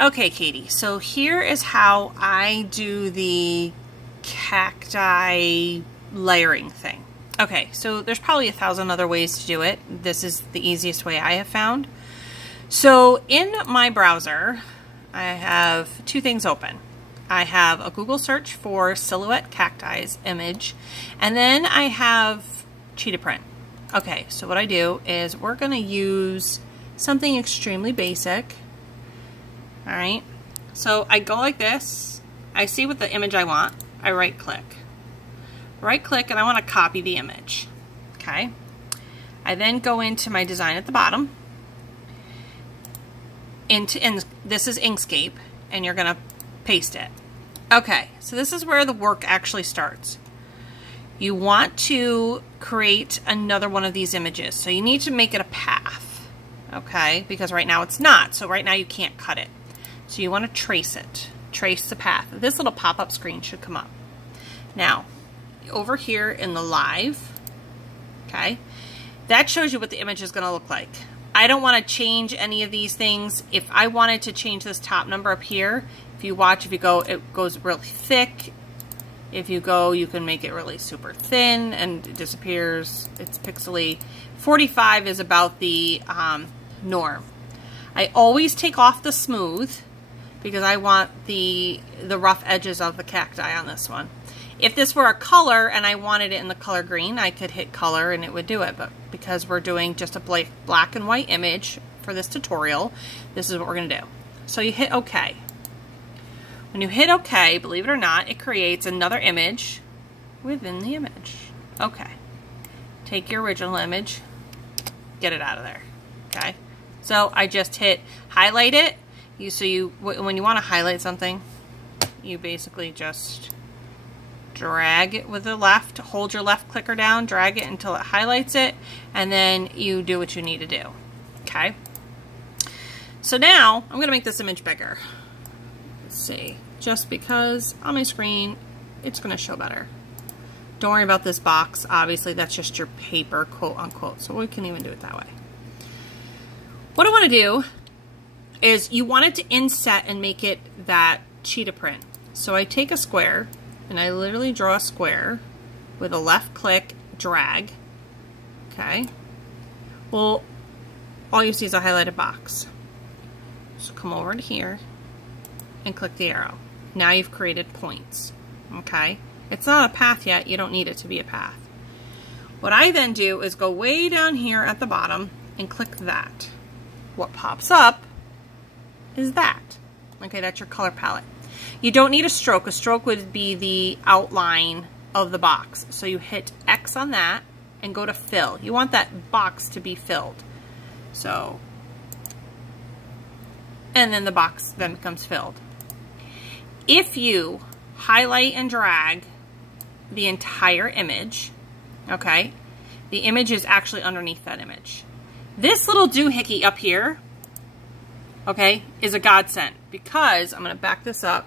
Okay, Katie, so here is how I do the cacti layering thing. Okay, so there's probably 1,000 other ways to do it. This is the easiest way I have found. So in my browser, I have two things open. I have a Google search for silhouette cacti image, and then I have cheetah print. Okay, so what I do is we're going to use something extremely basic. All right, so I go like this. I see what the image I want. I right click, and I want to copy the image. Okay, I then go into my design at the bottom. And this is Inkscape, and you're going to paste it. Okay, so this is where the work actually starts. You want to create another one of these images, so you need to make it a path. Okay, because right now it's not. So right now you can't cut it. So you want to trace it. Trace the path. This little pop-up screen should come up. Now, over here in the live, okay, that shows you what the image is going to look like. I don't want to change any of these things. If I wanted to change this top number up here, if you watch, if you go, it goes really thick. If you go, you can make it really super thin and it disappears. It's pixely. 45 is about the norm. I always take off the smooth because I want the rough edges of the cacti on this one. If this were a color and I wanted it in the color green, I could hit color and it would do it. But because we're doing just a black and white image for this tutorial, this is what we're going to do. So you hit OK. When you hit OK, believe it or not, it creates another image within the image. Okay. Take your original image, get it out of there. Okay. So I just hit highlight it. When you want to highlight something, you basically just drag it with the left, hold your left clicker down, drag it until it highlights it, and then you do what you need to do. Okay. So now I'm going to make this image bigger. Let's see, just because on my screen it's going to show better. Don't worry about this box. Obviously, that's just your paper, quote unquote. So we can even do it that way. What I want to do is you want it to inset and make it that cheetah print. So I take a square and I literally draw a square with a left click, drag. Okay. Well, all you see is a highlighted box. So come over to here and click the arrow. Now you've created points. Okay. It's not a path yet. You don't need it to be a path. What I then do is go way down here at the bottom and click that. What pops up is that. Okay, that's your color palette. You don't need a stroke. A stroke would be the outline of the box. So you hit X on that and go to fill. You want that box to be filled. So, and then the box then becomes filled. If you highlight and drag the entire image, okay, the image is actually underneath that image. This little doohickey up here, okay, is a godsend because, I'm going to back this up,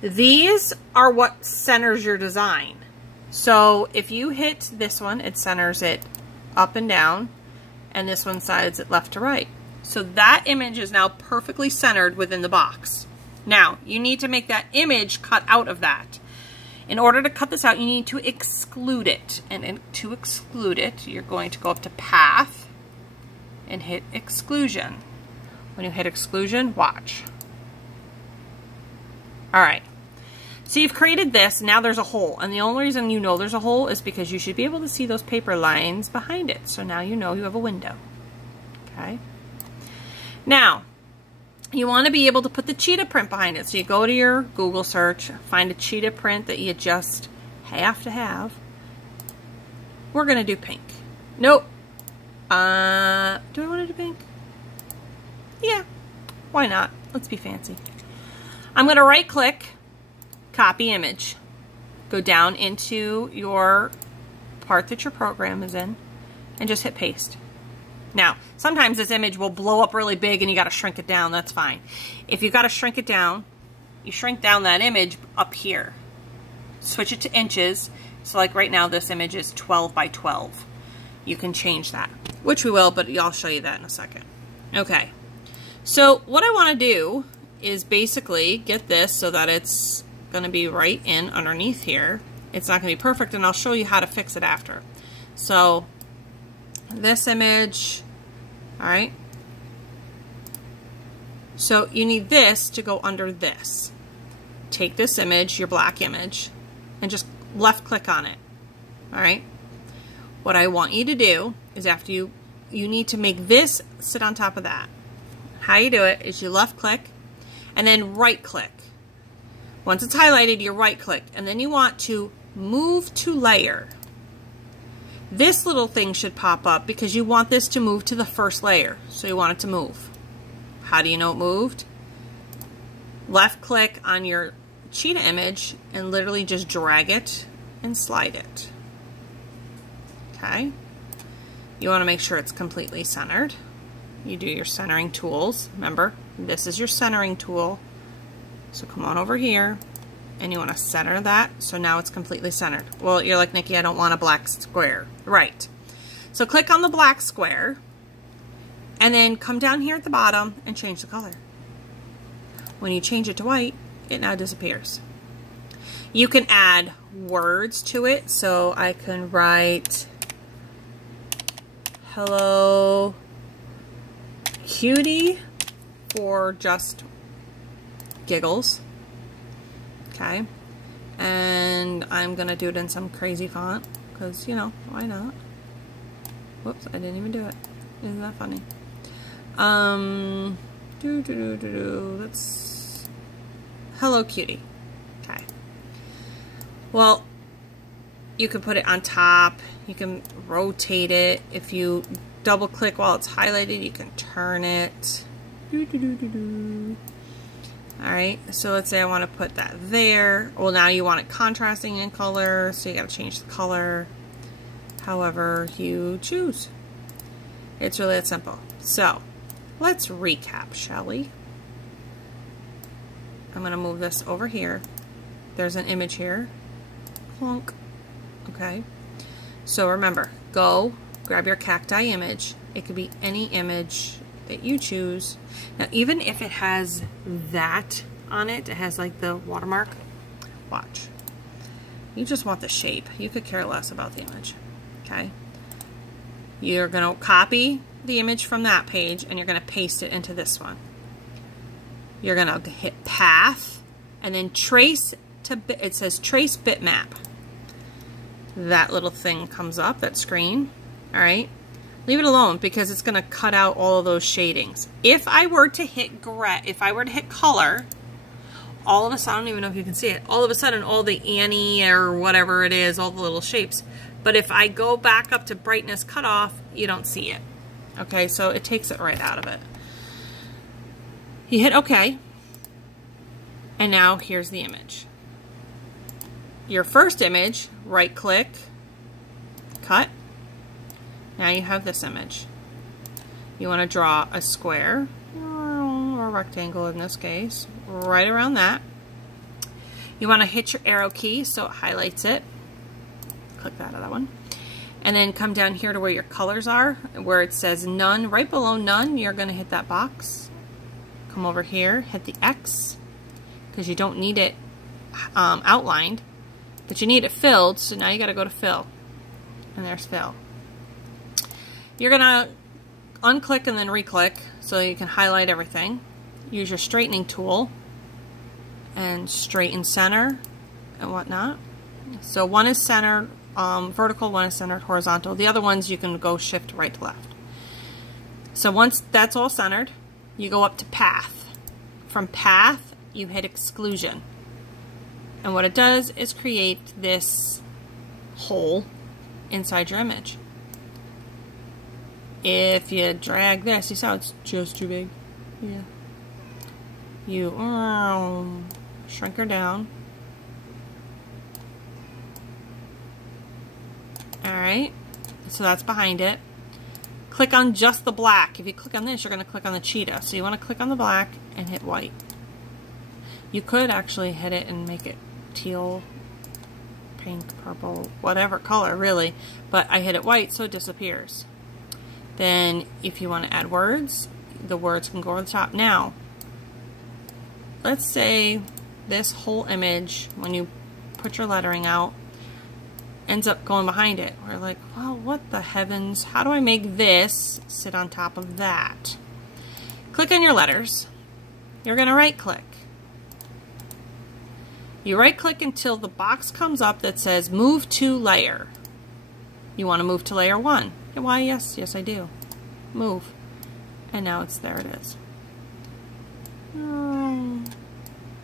these are what centers your design. So if you hit this one, it centers it up and down, and this one sides it left to right. So that image is now perfectly centered within the box. Now, you need to make that image cut out of that. In order to cut this out, you need to exclude it. And to exclude it, you're going to go up to Path and hit Exclusion. When you hit Exclusion, watch. All right. So you've created this. Now there's a hole. And the only reason you know there's a hole is because you should be able to see those paper lines behind it. So now you know you have a window. Okay. Now, you want to be able to put the cheetah print behind it. So you go to your Google search, find a cheetah print that you just have to have. We're going to do pink. Nope. Do I want to do pink? Yeah. Why not? Let's be fancy. I'm going to right click, copy image. Go down into your part that your program is in and just hit paste. Now, sometimes this image will blow up really big and you got to shrink it down. That's fine. If you got to shrink it down, you shrink down that image up here. Switch it to inches. So like right now, this image is 12 by 12. You can change that, which we will, but I'll show you that in a second. Okay. So what I want to do is basically get this so that it's going to be right in underneath here. It's not going to be perfect, and I'll show you how to fix it after. So this image, all right. So you need this to go under this. Take this image, your black image, and just left click on it. All right. What I want you to do is after you need to make this sit on top of that. How you do it is you left click and then right click. Once it's highlighted, you right click, and then you want to move to layer. This little thing should pop up because you want this to move to the first layer. So you want it to move. How do you know it moved? Left click on your cheetah image and literally just drag it and slide it. Okay. You want to make sure it's completely centered. You do your centering tools. Remember, this is your centering tool. So come on over here and you want to center that. So now it's completely centered. Well, you're like, Nikki, I don't want a black square. Right. So click on the black square and then come down here at the bottom and change the color. When you change it to white, it now disappears. You can add words to it. So I can write, hello cutie, for just giggles. Okay. And I'm going to do it in some crazy font because, you know, why not? Whoops, I didn't even do it. Isn't that funny? That's hello cutie. Okay. Well, you can put it on top. You can rotate it. If you double click while it's highlighted, you can turn it. Alright, so let's say I want to put that there. Well, now you want it contrasting in color, so you got to change the color however you choose. It's really that simple. So let's recap, shall we? I'm going to move this over here. There's an image here. Clunk. Okay. So remember, go grab your cacti image. It could be any image that you choose. Now, even if it has that on it, it has like the watermark, watch. You just want the shape. You could care less about the image. Okay. You're going to copy the image from that page and you're going to paste it into this one. You're going to hit path and then trace to, it says trace bitmap. That little thing comes up, that screen. All right. Leave it alone because it's going to cut out all of those shadings. If I were to hit gray, if I were to hit color, all of a sudden, I don't even know if you can see it, all of a sudden all the Annie or whatever it is, all the little shapes. But if I go back up to brightness cutoff, you don't see it. Okay, so it takes it right out of it. You hit OK. And now here's the image. Your first image, right click, cut. Now you have this image. You want to draw a square, or a rectangle in this case, right around that. You want to hit your arrow key so it highlights it. Click that other one. And then come down here to where your colors are, where it says none. Right below none, you're going to hit that box. Come over here, hit the X, because you don't need it outlined, but you need it filled, so now you got to go to fill. And there's fill. You're going to unclick and then re-click so you can highlight everything. Use your straightening tool and straighten center and whatnot. So one is centered vertical, one is centered horizontal. The other ones you can go shift right to left. So once that's all centered, you go up to path. From path, you hit exclusion. And what it does is create this hole inside your image. If you drag this, you see how it's just too big? Yeah. You shrink her down. Alright, so that's behind it. Click on just the black. If you click on this, you're going to click on the cheetah. So you want to click on the black and hit white. You could actually hit it and make it teal, pink, purple, whatever color really, but I hit it white so it disappears. Then if you want to add words, the words can go over the top. Now, let's say this whole image, when you put your lettering out, ends up going behind it. We're like, well, what the heavens? How do I make this sit on top of that? Click on your letters. You're going to right click. You right click until the box comes up that says move to layer. You want to move to layer 1. Why, yes, I do. Move. And now there it is.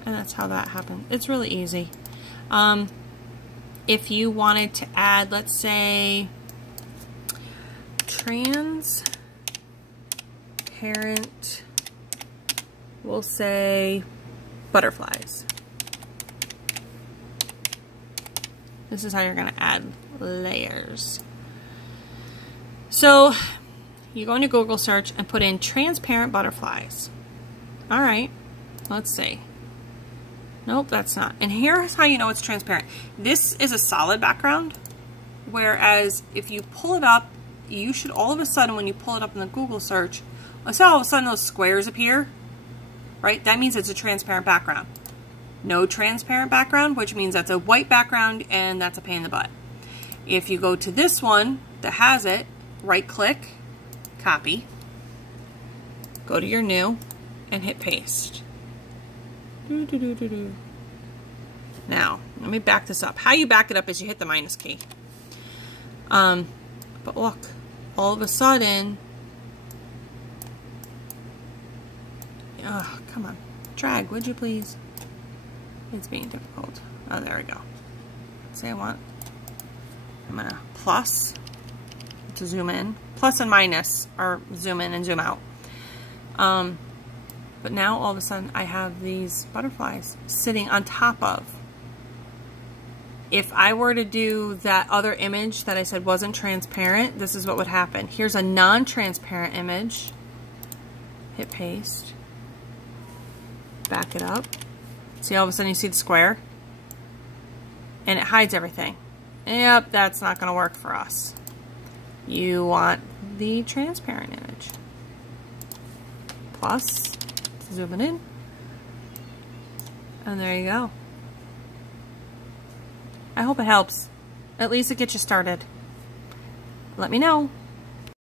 And that's how that happened. It's really easy. If you wanted to add, let's say, transparent, we'll say butterflies. This is how you're going to add layers. So you go into Google search and put in transparent butterflies. All right, let's see. Nope, that's not. And here's how you know it's transparent. This is a solid background, whereas if you pull it up, you should all of a sudden, when you pull it up in the Google search, let's say all of a sudden those squares appear, right? That means it's a transparent background. No transparent background, which means that's a white background and that's a pain in the butt. If you go to this one that has it, right click, copy, go to your new, and hit paste. Now, let me back this up. How you back it up is you hit the minus key. But look, all of a sudden, oh, come on, drag, would you please? It's being difficult. Oh, there we go. Say I'm gonna plus to zoom in. Plus and minus are zoom in and zoom out. But now all of a sudden I have these butterflies sitting on top of. If I were to do that other image that I said wasn't transparent, this is what would happen. Here's a non-transparent image. Hit paste. Back it up. See, all of a sudden you see the square? And it hides everything. Yep, that's not going to work for us. You want the transparent image. Plus, zoom it in. And there you go. I hope it helps. At least it gets you started. Let me know.